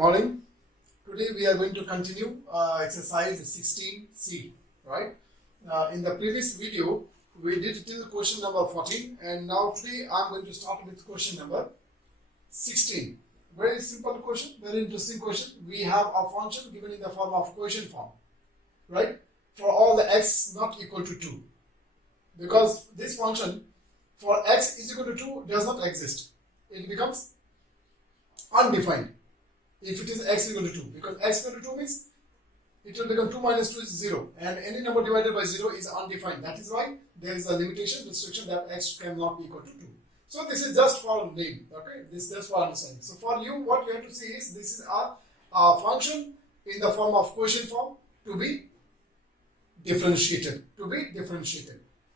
morning. Today we are going to continue exercise 16C, right? In the previous video, we did till question number 14, and now today I am going to start with question number 16. Very simple question, very interesting question. We have a function given in the form of quotient form, right? For all the x not equal to 2. Because this function for x is equal to 2 does not exist. It becomes undefined if it is x equal to 2, because x equal to 2 means it will become 2 minus 2 is 0, and any number divided by 0 is undefined. That is why there is a limitation, restriction that x cannot be equal to 2. So this is just for name, okay? This is just for understanding. So for you, what you have to see is this is a function in the form of quotient form to be differentiated,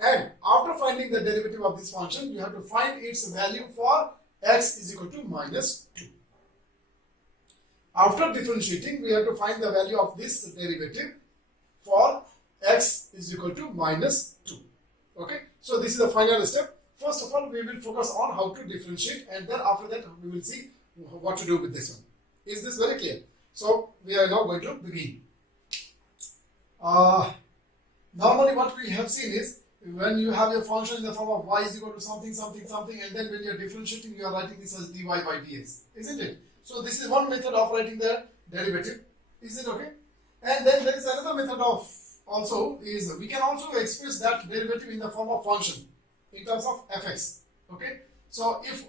And after finding the derivative of this function, you have to find its value for x is equal to minus 2. After differentiating, we have to find the value of this derivative for x is equal to minus 2. Okay, so this is the final step. First of all, we will focus on how to differentiate, and then after that we will see what to do with this one. Is this very clear? So we are now going to begin. Normally what we have seen is when you have a function in the form of y is equal to something, and then when you are differentiating, you are writing this as dy by dx, isn't it? So this is one method of writing the derivative. Is it okay? And then there is another method of also is we can also express that derivative in the form of function in terms of fx. Okay. So if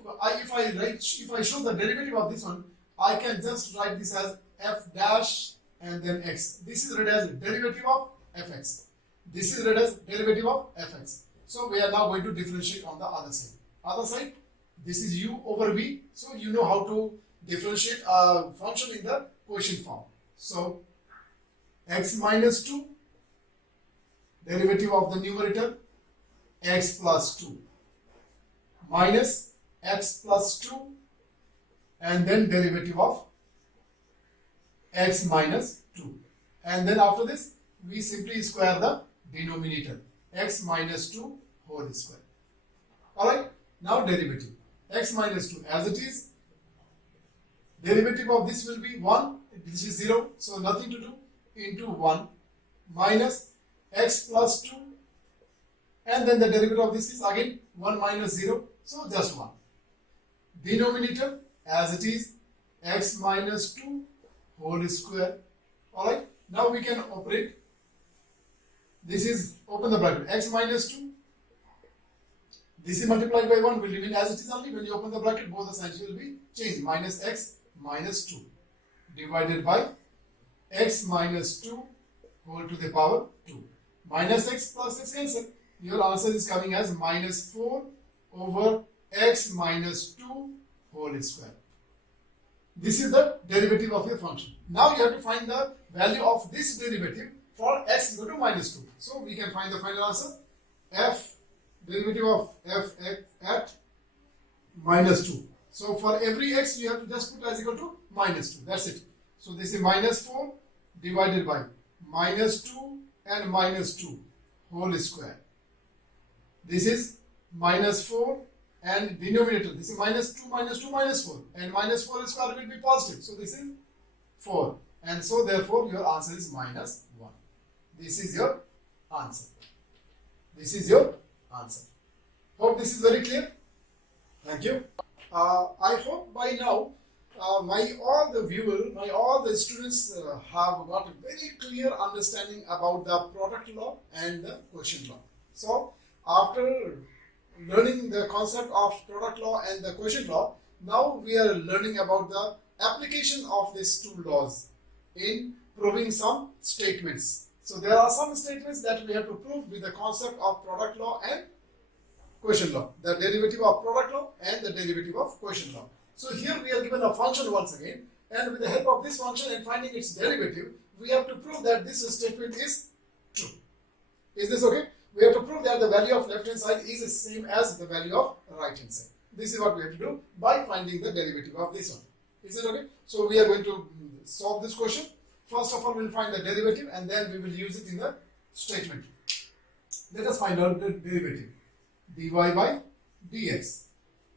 I show the derivative of this one, I can just write this as f dash and then x. This is read as derivative of fx. This is read as derivative of fx. So we are now going to differentiate on the other side. Other side, this is u over v. So you know how to differentiate a function in the quotient form. So x minus 2, derivative of the numerator, x plus 2, minus x plus 2, and then derivative of x minus 2. And then after this, we simply square the denominator, x minus 2 whole square. Alright, now derivative, x minus 2 as it is. Derivative of this will be 1, this is 0, so nothing to do, into 1 minus x plus 2, and then the derivative of this is again 1 minus 0, so just 1. Denominator as it is, x minus 2 whole square. Alright, now we can operate. This is, open the bracket, x minus 2. This is multiplied by 1 will remain as it is only. When you open the bracket, both the signs will be changed. Minus x minus 2 divided by x minus 2 whole to the power 2. Minus x plus x cancel. Your answer is coming as minus 4 over x minus 2 whole square. This is the derivative of your function. Now you have to find the value of this derivative for x equal to minus 2. So we can find the final answer. F, derivative of f at minus 2. So for every x, you have to just put as equal to minus 2. That's it. So this is minus 4 divided by minus 2 and minus 2 whole square. This is minus 4 and denominator. This is minus 2 minus 2 minus 4. And minus 4 square will be positive. So this is 4. And so therefore your answer is minus 1. This is your answer. This is your answer. Hope this is very clear. Thank you. I hope by now all the students have got a very clear understanding about the product law and the quotient law. So after learning the concept of product law and the quotient law, now we are learning about the application of these two laws in proving some statements. So there are some statements that we have to prove with the concept of product law and quotient law, the derivative of product law and the derivative of quotient law. So here we are given a function once again, and with the help of this function and finding its derivative, we have to prove that this statement is true. Is this okay? We have to prove that the value of left hand side is the same as the value of right hand side. This is what we have to do by finding the derivative of this one. Is it okay? So we are going to solve this question. First of all, we will find the derivative and then we will use it in the statement. Let us find out the derivative. dy by dx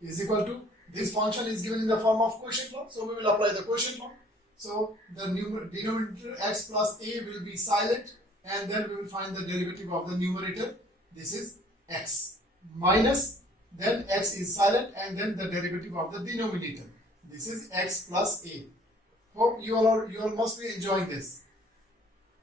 is equal to, this function is given in the form of quotient law, so we will apply the quotient law. So the denominator x plus a will be silent, and then we will find the derivative of the numerator. This is x minus, then x is silent, and then the derivative of the denominator. This is x plus a. Hope you all must be enjoying this.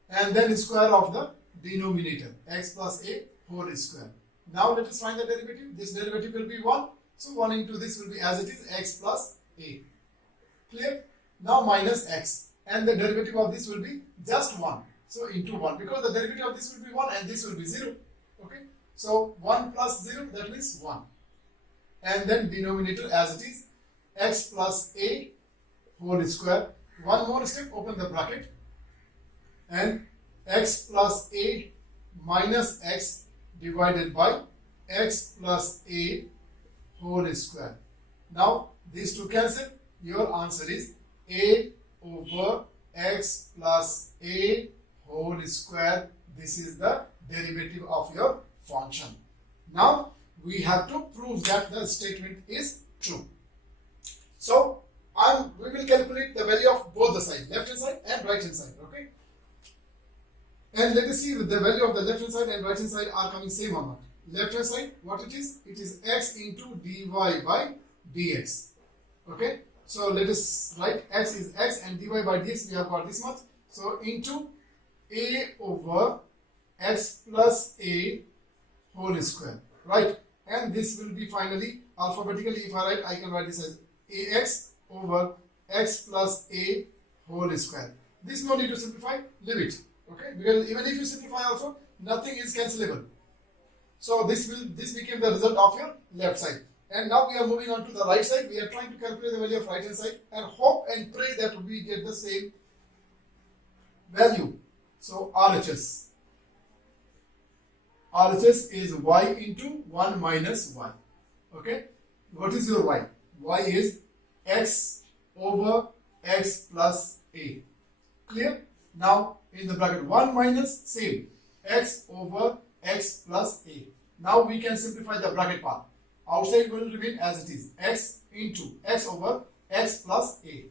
And then square of the denominator, x plus a whole square. Now let us find the derivative. This derivative will be 1. So 1 into this will be as it is, x plus a. Clear? Now minus x. And the derivative of this will be just 1. So into 1. Because the derivative of this will be 1 and this will be 0. Okay? So 1 plus 0, that means 1. And then denominator as it is, x plus a whole square. One more step, open the bracket. And x plus a minus x divided by x plus a whole square. Now these two cancel. Your answer is a over x plus a whole square. This is the derivative of your function. Now we have to prove that the statement is true. So we will calculate the value of both the sides, left hand side and right hand side. Okay. And let us see if the value of the left hand side and right hand side are coming same or not. Left hand side, what it is? It is x into dy by dx. Okay. So let us write x is x and dy by dx we have got this much. So into a over x plus a whole square. Right. And this will be finally alphabetically, if I write, I can write this as ax over x plus a whole square. This no need to simplify, leave it. Okay, because even if you simplify also, nothing is cancelable. So this became the result of your left side. And now we are moving on to the right side. We are trying to calculate the value of right hand side and hope and pray that we get the same value. So RHS. RHS is y into 1 minus y. Okay, what is your y? Y is x over x plus a. Clear? Now in the bracket 1 minus same x over x plus a. Now we can simplify the bracket part. Outside will remain as it is, x into x over x plus a.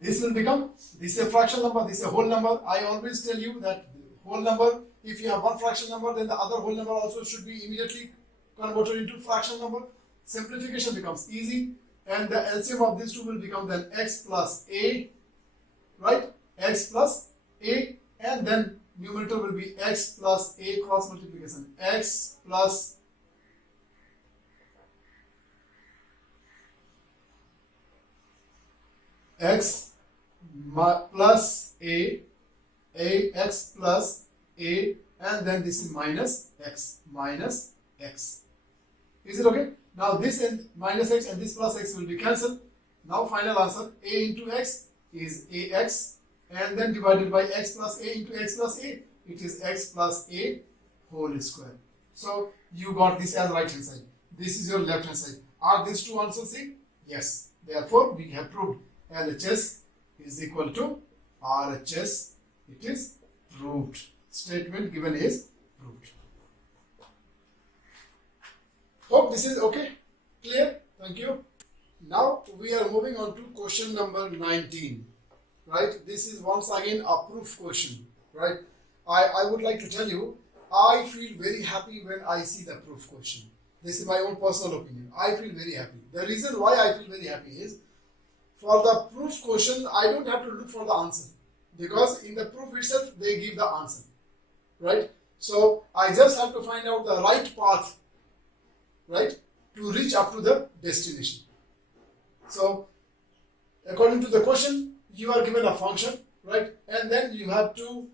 This will become, this is a fraction number, this is a whole number. I always tell you that whole number, if you have one fraction number, then the other whole number also should be immediately converted into fraction number. Simplification becomes easy, and the LCM of these two will become then x plus a, right? X plus a, and then numerator will be x plus a cross multiplication, x plus x plus a, x plus a, and then this is minus x. Is it okay? Now this and minus x and this plus x will be cancelled. Now final answer, a into x is ax, and then divided by x plus a into x plus a, it is x plus a whole square. So you got this as right hand side. This is your left hand side. Are these two answers same? Yes. Therefore we have proved LHS is equal to RHS. It is proved. Statement given is proved. Hope this is okay. Clear? Thank you. Now we are moving on to question number 19. Right? This is once again a proof question. Right? I would like to tell you, I feel very happy when I see the proof question. This is my own personal opinion. I feel very happy. The reason why I feel very happy is, for the proof question, I don't have to look for the answer, because in the proof itself, they give the answer. Right? So I just have to find out the right path, right, to reach up to the destination. So according to the question, you are given a function, right, and then you have to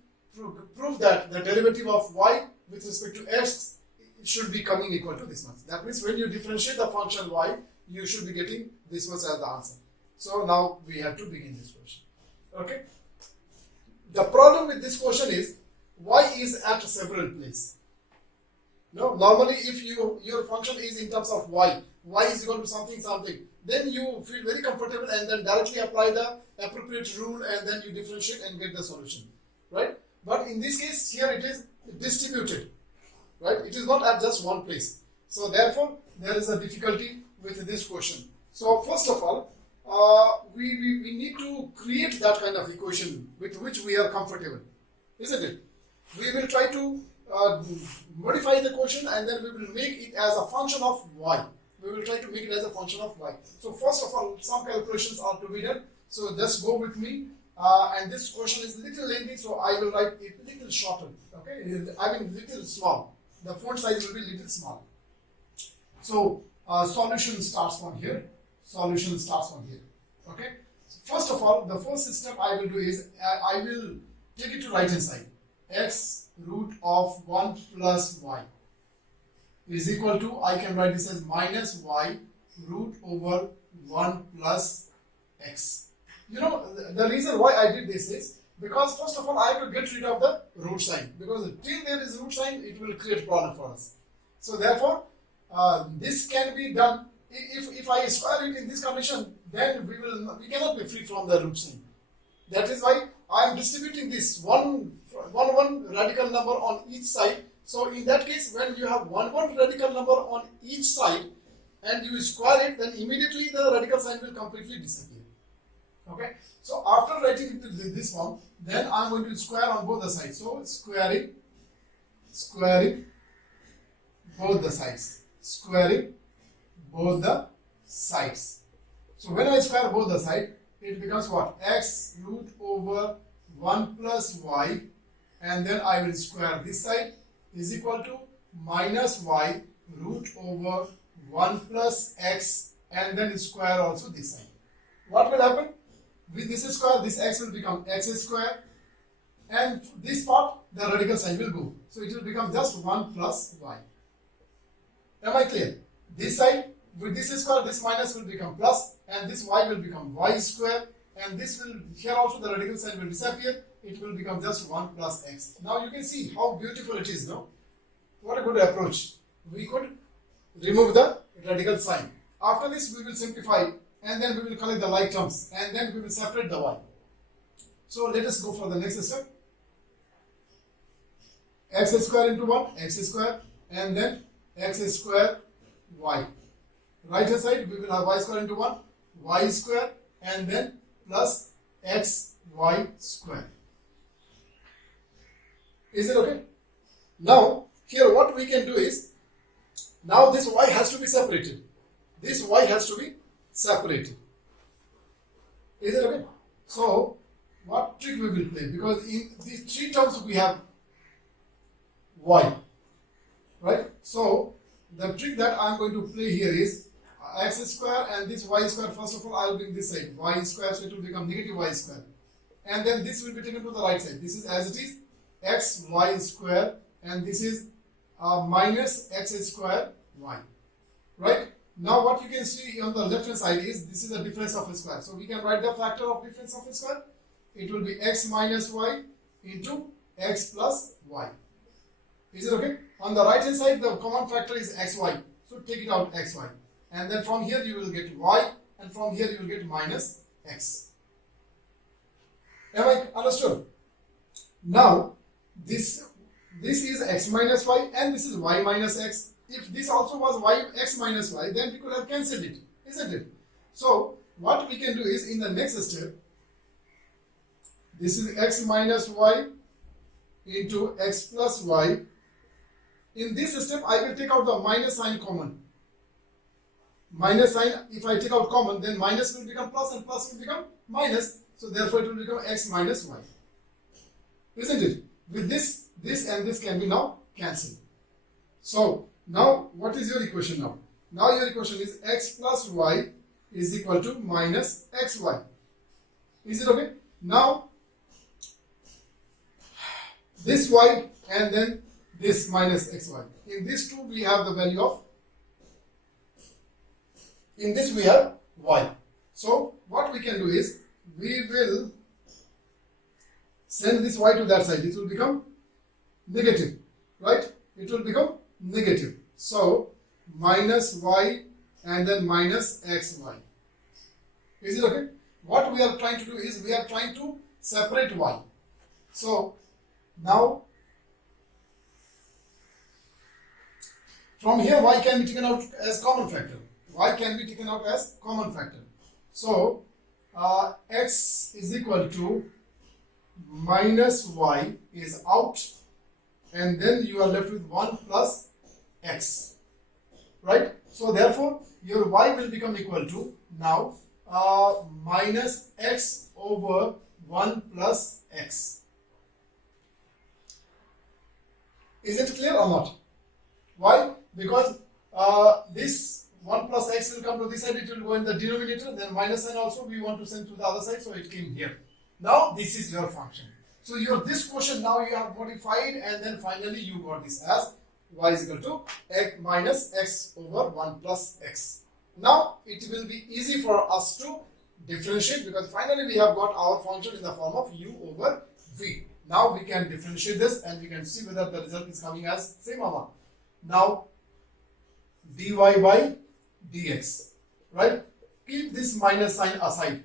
prove that the derivative of y with respect to x should be coming equal to this much. That means when you differentiate the function y, you should be getting this much as the answer. So now we have to begin this question. Okay. The problem with this question is, y is at several places. No, normally if your function is in terms of y is equal to something, then you feel very comfortable and then directly apply the appropriate rule and then you differentiate and get the solution, right? But in this case, here it is distributed, right? It is not at just one place. So therefore, there is a difficulty with this question. So first of all, we need to create that kind of equation with which we are comfortable, isn't it? We will try to modify the quotient and then we will make it as a function of y. We will try to make it as a function of y. So first of all, some calculations are to be done. So just go with me. And this question is little lengthy, so I will write it little shorter. Okay, I mean little small. The font size will be little small. So solution starts from here. Solution starts from here. Okay. So first of all, the first step I will do is I will take it to right hand side. X root of 1 plus y is equal to, I can write this as minus y root over 1 plus x. You know, the reason why I did this is because first of all I have to get rid of the root sign, because till there is root sign it will create problem for us. So therefore this can be done. If I square it in this condition, then we cannot be free from the root sign. That is why I am distributing this one radical number on each side. So in that case, when you have one radical number on each side and you square it, then immediately the radical sign will completely disappear. Okay. So after writing it to this form, then I am going to square on both the sides. So squaring both the sides. Squaring both the sides. So when I square both the sides, it becomes what? X root over 1 plus y, and then I will square this side is equal to minus y root over 1 plus x, and then square also this side. What will happen? With this square, this x will become x square, and this part, the radical sign will go. So it will become just 1 plus y. Am I clear? This side, with this square, this minus will become plus, and this y will become y square, and this will, here also the radical sign will disappear. It will become just 1 plus x. Now you can see how beautiful it is, no? What a good approach. We could remove the radical sign. After this, we will simplify, and then we will collect the like terms, and then we will separate the y. So let us go for the next step. X square into 1, x square, and then x square y. Right hand side, we will have y square into 1, y square, and then plus x y square. Is it okay? Now, here what we can do is, now this y has to be separated. This y has to be separated. Is it okay? So, what trick we will play? Because in these three terms we have y. Right? So, the trick that I am going to play here is x square and this y square. First of all, I will bring this side y square, so it will become negative y square, and then this will be taken to the right side. This is as it is, x y square, and this is minus x square y. Right? Now what you can see on the left hand side is this is the difference of a square. So we can write the factor of difference of a square. It will be x minus y into x plus y. Is it okay? On the right hand side, the common factor is xy. So take it out xy. And then from here you will get y, and from here you will get minus x. Am I understood? Now this is x minus y and this is y minus x. If this also was y x minus y, then we could have cancelled it, isn't it? So what we can do is, in the next step, this is x minus y into x plus y. In this step, I will take out the minus sign common. Minus sign, if I take out common, then minus will become plus and plus will become minus. So therefore it will become x minus y. Isn't it? With this and this can be now cancelled. So now what is your equation now? Now your equation is x plus y is equal to minus xy. Is it okay? Now this y and then this minus xy. In this two we have the value of, in this we have y. So what we can do is, we will send this y to that side. It will become negative, right? It will become negative. So minus y and then minus xy. Is it okay? What we are trying to do is, we are trying to separate y. So now from here y can be taken out as common factor. Y can be taken out as common factor. So x is equal to minus y is out, and then you are left with 1 plus x, right? So therefore your y will become equal to now minus x over 1 plus x. Is it clear or not? Why? Because this 1 plus x will come to this side, it will go in the denominator, then minus sign also we want to send to the other side, so it came here. Now this is your function. So this quotient now you have modified, and then finally you got this as y is equal to x minus x over 1 plus x. Now it will be easy for us to differentiate, because finally we have got our function in the form of u over v. Now we can differentiate this and we can see whether the result is coming as same or not. Now dy by dx, right? Keep this minus sign aside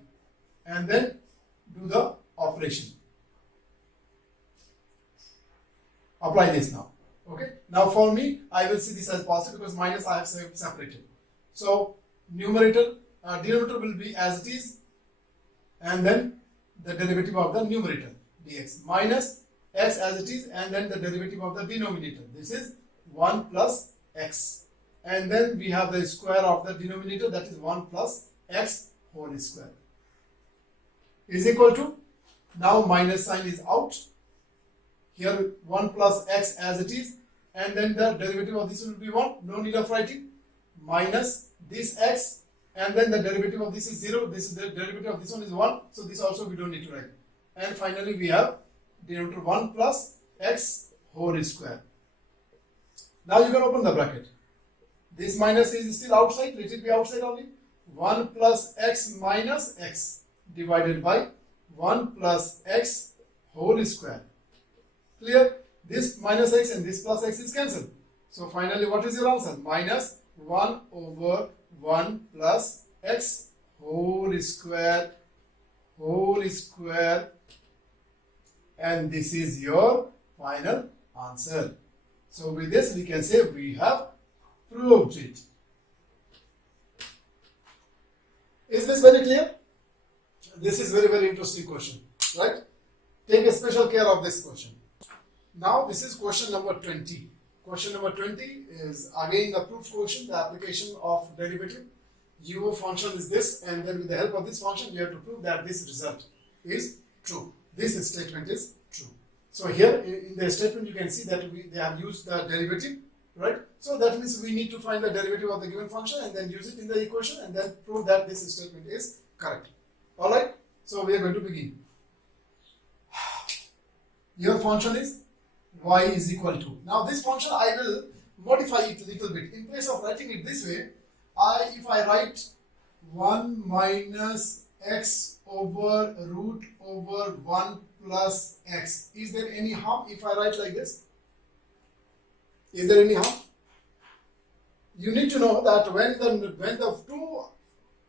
and then do the operation. Apply this now. Okay. Now for me, I will see this as positive because minus I have separated. So denominator will be as it is, and then the derivative of the numerator dx minus x as it is, and then the derivative of the denominator. This is 1 plus x, and then we have the square of the denominator, that is 1 plus x whole square, is equal to, now minus sign is out, here 1 plus x as it is, and then the derivative of this will be 1, no need of writing, minus this x, and then the derivative of this is 0, this is the derivative of this one is 1, so this also we don't need to write. And finally we have denominator 1 plus x whole square. Now you can open the bracket. This minus is still outside, let it be outside only. 1 plus x minus x divided by 1 plus x whole square. Clear? This minus x and this plus x is cancelled. So finally what is your answer? Minus 1 over 1 plus x whole square, and this is your final answer. So with this we can say we have proved it. Is this very clear? This is very interesting question, right? Take a special care of this question. Now this is question number 20. Question number 20 is again the proof question, the application of derivative. U function is this, and then with the help of this function we have to prove that this result is true. This statement is true. So here in the statement you can see that they have used the derivative, right? So that means we need to find the derivative of the given function and then use it in the equation and then prove that this statement is correct. Alright, so we are going to begin. Your function is y is equal to. Now this function I will modify it a little bit. In place of writing it this way, if I write 1 minus x over root over 1 plus x, is there any harm if I write like this? Is there any harm? You need to know that when the two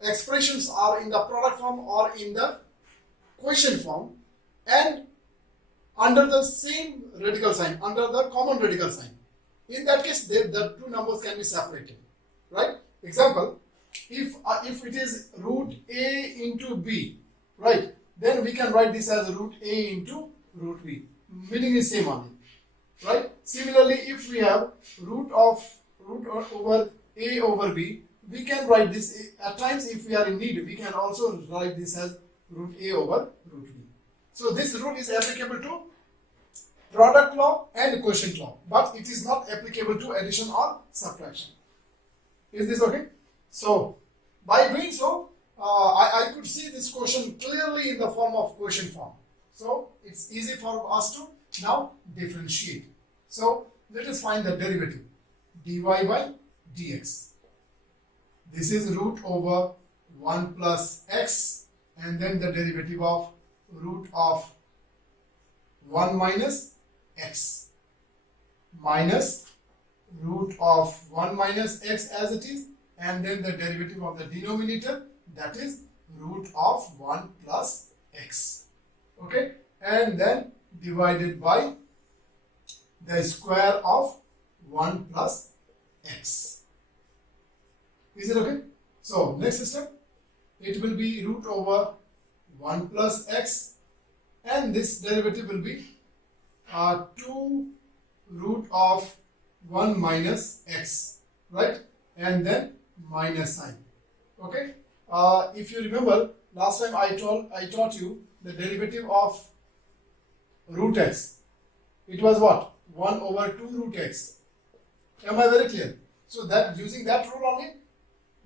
expressions are in the product form or in the quotient form and under the same radical sign, under the common radical sign, in that case the two numbers can be separated, right? Example, if it is root a into b, right, then we can write this as root a into root b, meaning is same only, right? Similarly, if we have root over a over b, we can write this at times. If we are in need, we can also write this as root a over root b. So this rule is applicable to product law and quotient law, but it is not applicable to addition or subtraction. Is this okay? So by doing so, I could see this quotient clearly in the form of quotient form. So it's easy for us to now differentiate. So let us find the derivative. Dy by dx. This is root over 1 plus x, and then the derivative of root of 1 minus x minus root of 1 minus x as it is, and then the derivative of the denominator, that is root of 1 plus x. Okay, and then divided by the square of 1 plus x. Is it okay? So next step, it will be root over 1 plus x, and this derivative will be 2 root of 1 minus x, right? And then minus sign. Okay. If you remember, last time I taught you the derivative of root x. It was what? 1 over 2 root x. Am I very clear? So that using that rule only,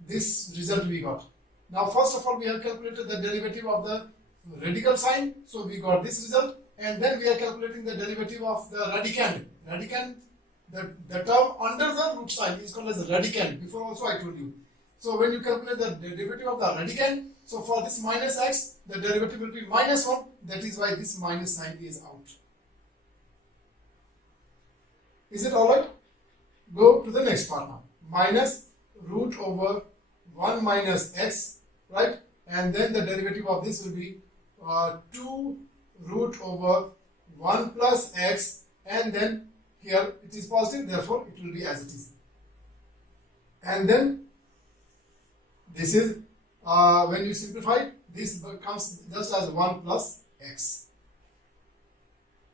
this result we got. Now first of all, we have calculated the derivative of the radical sign, so we got this result, and then we are calculating the derivative of the radicand. Radicand, the term under the root sign is called as radicand. Before also I told you. So when you calculate the derivative of the radicand, so for this minus x, the derivative will be minus 1. That is why this minus sign is out. Is it alright? Go to the next part now. Minus root over 1 minus x, right? And then the derivative of this will be 2 root over 1 plus x, and then here it is positive, therefore it will be as it is. And then this is, when you simplify, this becomes just as 1 plus x.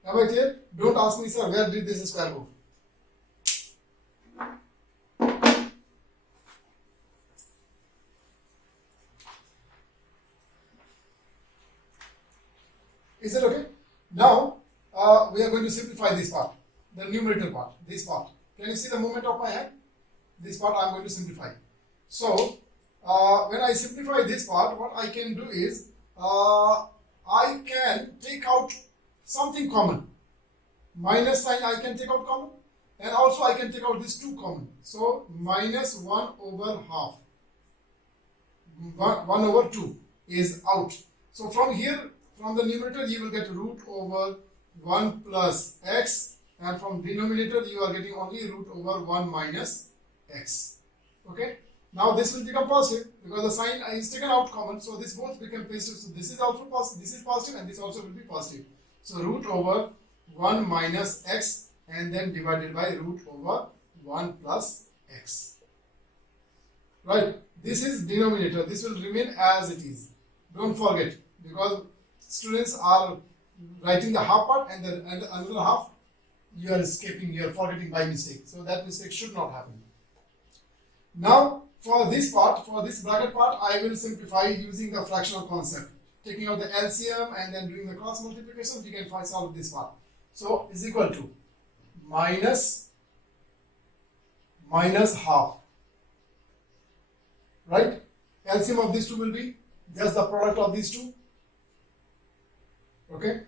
Am I clear? Don't ask me, sir, where did this square go? Is it okay? Now, we are going to simplify this part, the numerator part, this part. Can you see the movement of my hand? This part I am going to simplify. So, when I simplify this part, what I can do is, I can take out something common. Minus sign I can take out common, and also I can take out this 2 common. So, minus 1 over half, 1 over 2 is out. So, from here, from the numerator you will get root over 1 plus x, and from denominator you are getting only root over 1 minus x. Okay. Now this will become positive because the sign is taken out common, so this both become positive. So this is also positive, this is positive, and this also will be positive. So root over 1 minus x, and then divided by root over 1 plus x. Right. This is denominator. This will remain as it is. Don't forget, because students are writing the half part and the another half you are escaping, you are forgetting by mistake. So that mistake should not happen. Now for this part, for this bracket part, I will simplify using the fractional concept. Taking out the LCM and then doing the cross multiplication, we can solve this part. So is equal to minus half. Right? LCM of these two will be just the product of these two. Okay,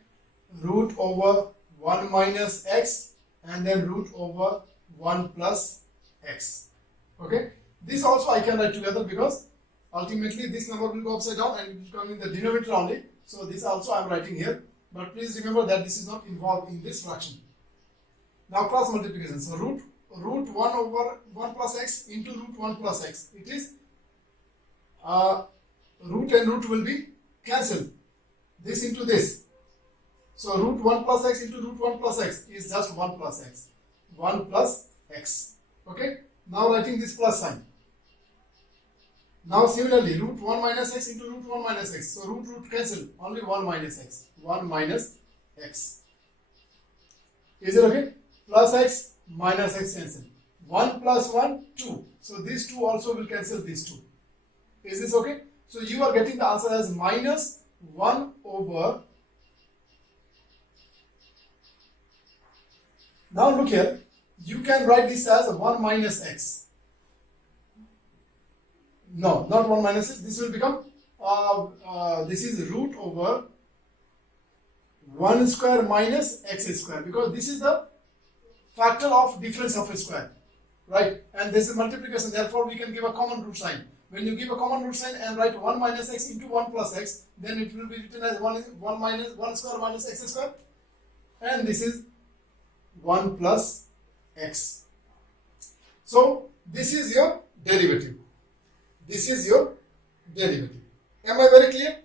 root over 1 minus x, and then root over 1 plus x. Okay, this also I can write together because ultimately this number will go upside down and it will come in the denominator only. So this also I am writing here, but please remember that this is not involved in this fraction. Now cross multiplication. So root 1 over 1 plus x into root 1 plus x. It is root and root will be cancelled. This into this. So root 1 plus x into root 1 plus x is just 1 plus x. 1 plus x. Okay. Now writing this plus sign. Now similarly, root 1 minus x into root 1 minus x. So root cancel. Only 1 minus x. 1 minus x. Is it okay? Plus x minus x cancel. 1 plus 1, 2. So these 2 also will cancel these 2. Is this okay? So you are getting the answer as minus 1 over. Now look here, you can write this as 1 minus x. No, not 1 minus x. This will become, this is root over 1 square minus x square, because this is the factor of difference of a square, right? And this is multiplication, therefore we can give a common root sign. When you give a common root sign and write 1 minus x into 1 plus x, then it will be written as 1 square minus x square, and this is 1 plus x. So this is your derivative. This is your derivative. Am I very clear?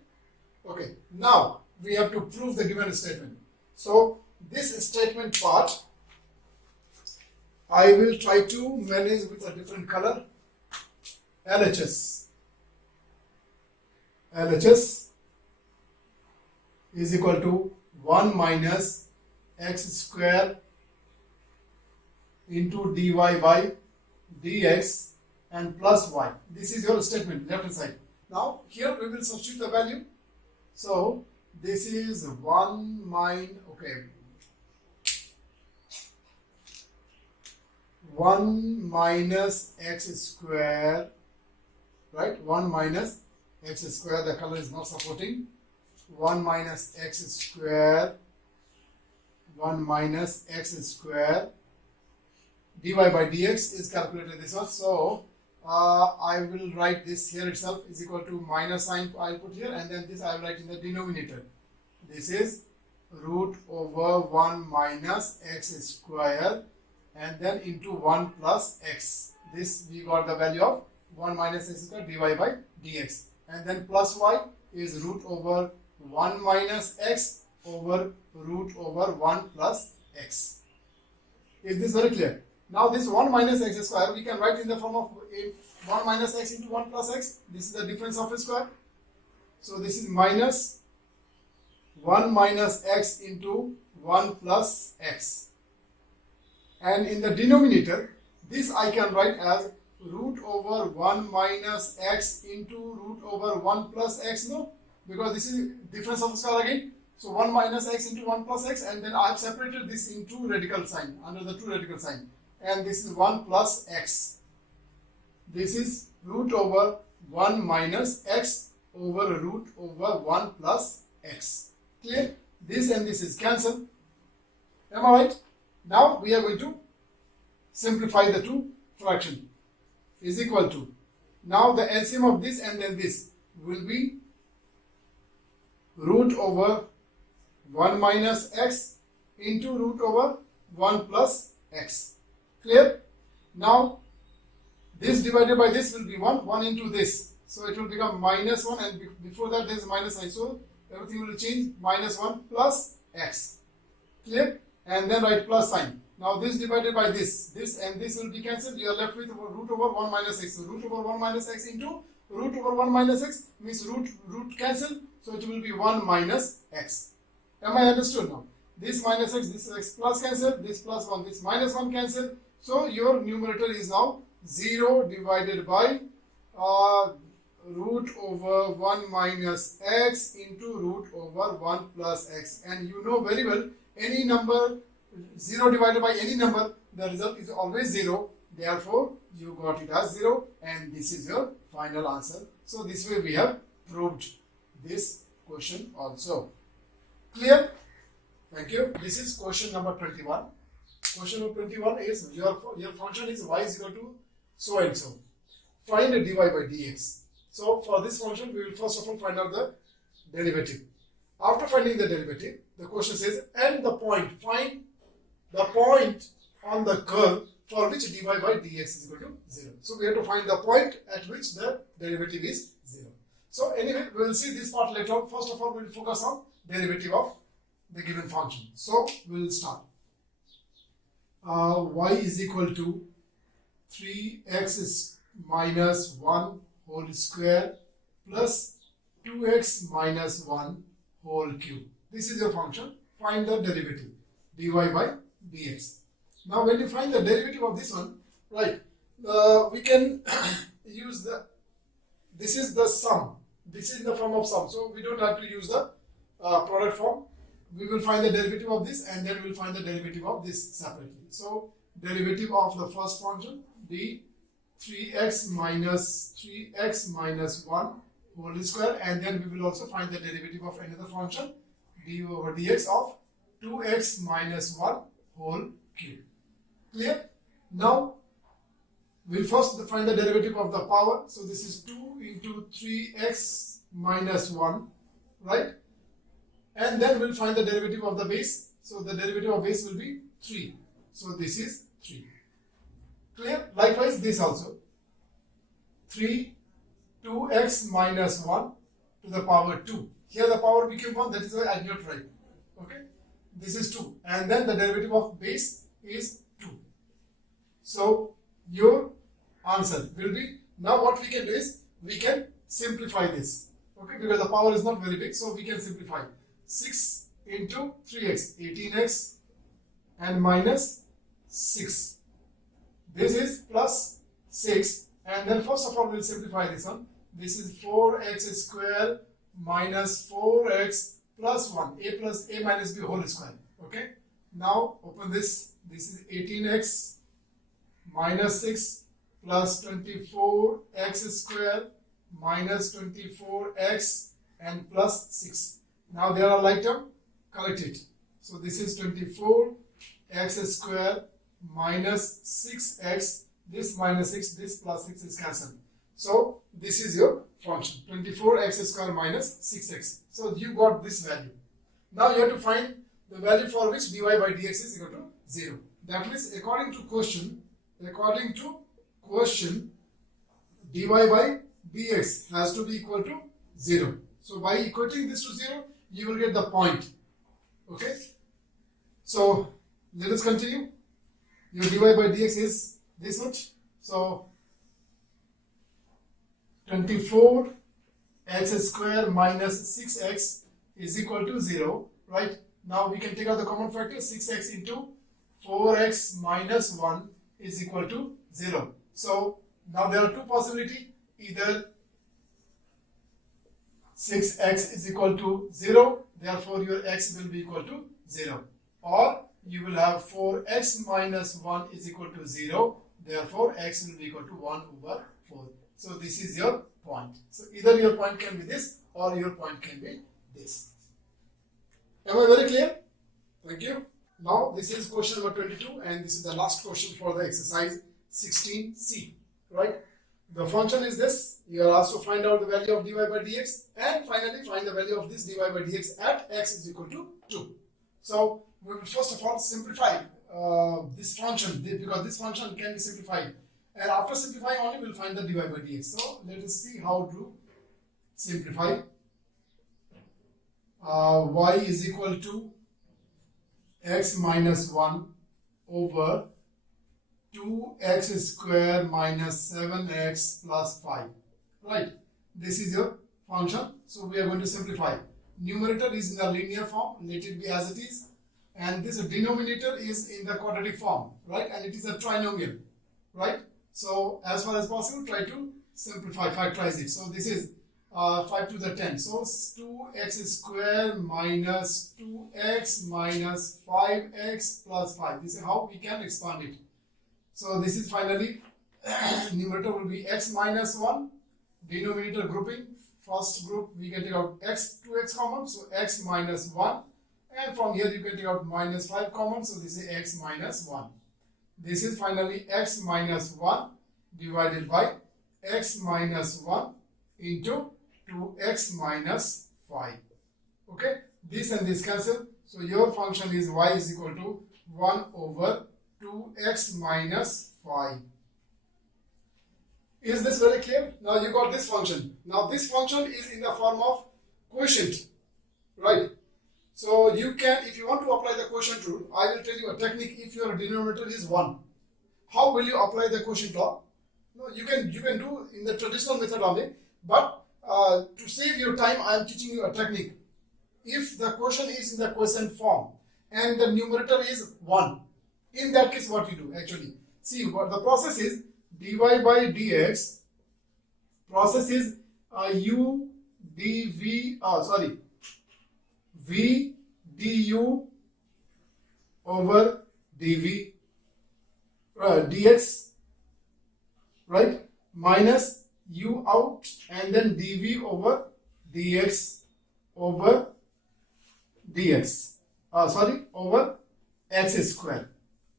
Okay. Now we have to prove the given statement. So this statement part I will try to manage with a different color. LHS. LHS is equal to 1 minus x square into dy by dx and plus y. This is your statement, left hand side. Now here we will substitute the value. So this is 1 minus x square, right? 1 minus x square, the color is not supporting. 1 minus x square, 1 minus x square dy by dx is calculated this one. So I will write this here itself is equal to minus sign I'll put here, and then this I will write in the denominator. This is root over 1 minus x square and then into 1 plus x. This we got the value of 1 minus x square dy by dx, and then plus y is root over 1 minus x over root over 1 plus x. Is this very clear? Now this 1 minus x square we can write in the form of 1 minus x into 1 plus x. This is the difference of a square. So this is minus 1 minus x into 1 plus x. And in the denominator, this I can write as root over 1 minus x into root over 1 plus x, no? Because this is difference of square again. So 1 minus x into 1 plus x, and then I have separated this into radical sign, under the two radical sign. And this is 1 plus x. This is root over 1 minus x over root over 1 plus x. Clear? This and this is cancelled. Am I right? Now we are going to simplify the two fraction. Is equal to, now the LCM of this and then this will be root over 1 minus x into root over 1 plus x. Clear? Now this divided by this will be 1 into this. So it will become minus 1, and before that there is minus sign. So everything will change, minus 1 plus x. Clear? And then write plus sign. Now this divided by this and this will be cancelled. You are left with root over 1 minus x. So root over 1 minus x into root over 1 minus x means root cancel. So it will be 1 minus x. Am I understood now? This minus x, this x plus cancel, this plus 1, this minus 1 cancel. So your numerator is now 0 divided by root over 1 minus x into root over 1 plus x. And you know very well, any number 0 divided by any number, the result is always 0. Therefore, you got it as 0, and this is your final answer. So this way we have proved this question also. Clear? Thank you. This is question number 21. Question number 21 is your function is y is equal to so and so. Find dy by dx. So for this function, we will first of all find out the derivative. After finding the derivative, the question says, and the point, find the point on the curve for which dy by dx is equal to 0. So we have to find the point at which the derivative is 0. So anyway, we will see this part later on. First of all, we will focus on derivative of the given function. So we will start. Y is equal to 3x minus 1 whole square plus 2x minus 1 whole cube. This is your function. Find the derivative, dy by dx. Now when you find the derivative of this one, right, we can use this is the sum. This is in the form of sum. So we don't have to use the product form. We will find the derivative of this, and then we will find the derivative of this separately. So derivative of the first function, the 3x minus 1 whole square, and then we will also find the derivative of another function, d over dx of 2x minus 1 whole cube. Clear? Now we'll first find the derivative of the power. So this is 2 into 3x minus 1, right? And then we'll find the derivative of the base. So the derivative of base will be 3. So this is 3. Clear? Likewise, this also. 2x minus 1 to the power 2. Here the power became 1, that is why I did not write. Okay? This is 2. And then the derivative of base is 2. So your answer will be, now what we can do is, we can simplify this. Okay, because the power is not very big, so we can simplify. 6 into 3x, 18x and minus 6. This is plus 6, and then first of all we'll simplify this one. This is 4x square minus 4x plus 1, a plus a minus b whole square. Okay, now open this. This is 18x minus 6 plus 24x square minus 24x and plus 6. Now there are like term, collect it. So this is 24x square minus 6x, this minus 6, this plus 6 is cancelled. So this is your function, 24x square minus 6x. So you got this value. Now you have to find the value for which dy by dx is equal to 0. That means according to question, dy by dx has to be equal to 0. So by equating this to 0, you will get the point. Okay. So let us continue. Your dy by dx is this much. So 24x square minus 6x is equal to 0. Right. Now we can take out the common factor. 6x into 4x minus 1 is equal to 0. So now there are two possibilities. Either 6x is equal to 0, therefore your x will be equal to 0. Or you will have 4x minus 1 is equal to 0, therefore x will be equal to 1 over 4. So this is your point. So either your point can be this or your point can be this. Am I very clear? Thank you. Now this is question number 22 and this is the last question for the exercise 16C. Right? The function is this. You are asked to find out the value of dy by dx and finally find the value of this dy by dx at x is equal to 2. So we will first of all simplify this function because this function can be simplified. And after simplifying only we will find the dy by dx. So let us see how to simplify. Y is equal to x minus 1 over 2x square minus 7x plus 5. Right. This is your function. So we are going to simplify. Numerator is in the linear form. Let it be as it is. And this denominator is in the quadratic form. Right. And it is a trinomial. Right. So as far as possible, try to simplify, factorize it. So this is 5 to the 10. So 2x square minus 2x minus 5x plus 5. This is how we can expand it. So this is finally numerator will be x minus 1, denominator grouping. First group we can take out x, 2x common, so x minus 1, and from here you can take out minus 5 common, so this is x minus 1. This is finally x minus 1 divided by x minus 1 into 2x minus 5. Okay, this and this cancel, so your function is y is equal to 1 over 2x minus 5. Is this very clear? Now you got this function. Now this function is in the form of quotient, right? So you can, if you want to apply the quotient rule, I will tell you a technique. If your denominator is 1, how will you apply the quotient law? No, you can do in the traditional method only, but to save your time, I am teaching you a technique. If the quotient is in the quotient form and the numerator is 1, in that case what you do actually? See, what the process is, dy by dx, process is v du over dv dx, right, minus u out and then dv over dx over dx, over x square,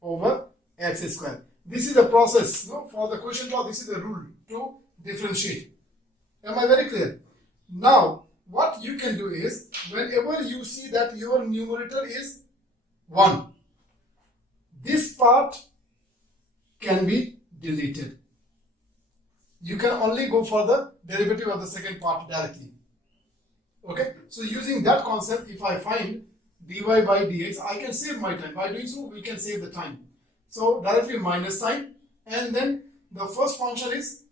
over x square. This is the process, no? For the quotient law, this is the rule to differentiate. Am I very clear? Now, what you can do is, whenever you see that your numerator is 1, this part can be deleted. You can only go for the derivative of the second part directly. Okay? So, using that concept, if I find dy by dx, I can save my time. By doing so, we can save the time. So directly minus sign, and then the first function is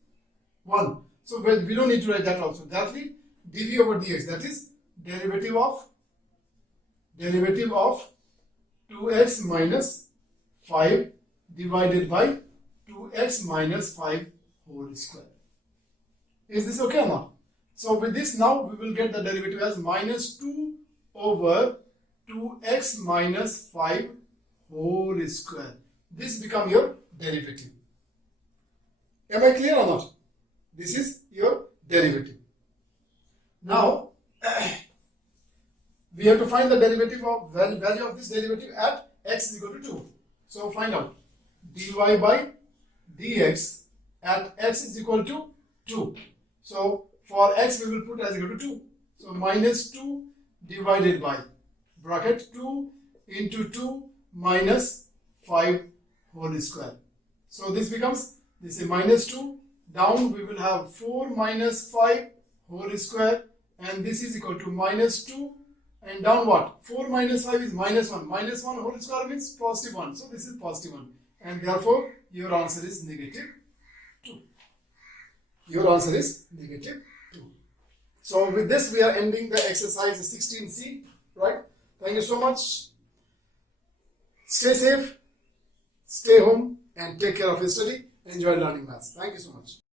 1. So we don't need to write that also. Directly dv over dx, that is derivative of 2x minus 5 divided by 2x minus 5 whole square. Is this okay or not? So with this now we will get the derivative as minus 2 over 2x minus 5 whole square. This become your derivative. Am I clear or not? This is your derivative. Now we have to find the derivative of value of this derivative at x is equal to 2. So find out dy by dx at x is equal to 2. So for x we will put as equal to 2. So minus 2 divided by bracket 2 into 2 minus 5 whole square. So this becomes, this is minus 2, down we will have 4 minus 5 whole square, and this is equal to minus 2, and down what? 4 minus 5 is minus 1. Minus 1 whole square means positive 1. So this is positive 1. And therefore your answer is negative 2. Your answer is negative 2. So with this we are ending the exercise 16C. Right? Thank you so much. Stay safe, stay home, and take care of your study. Enjoy learning maths. Thank you so much.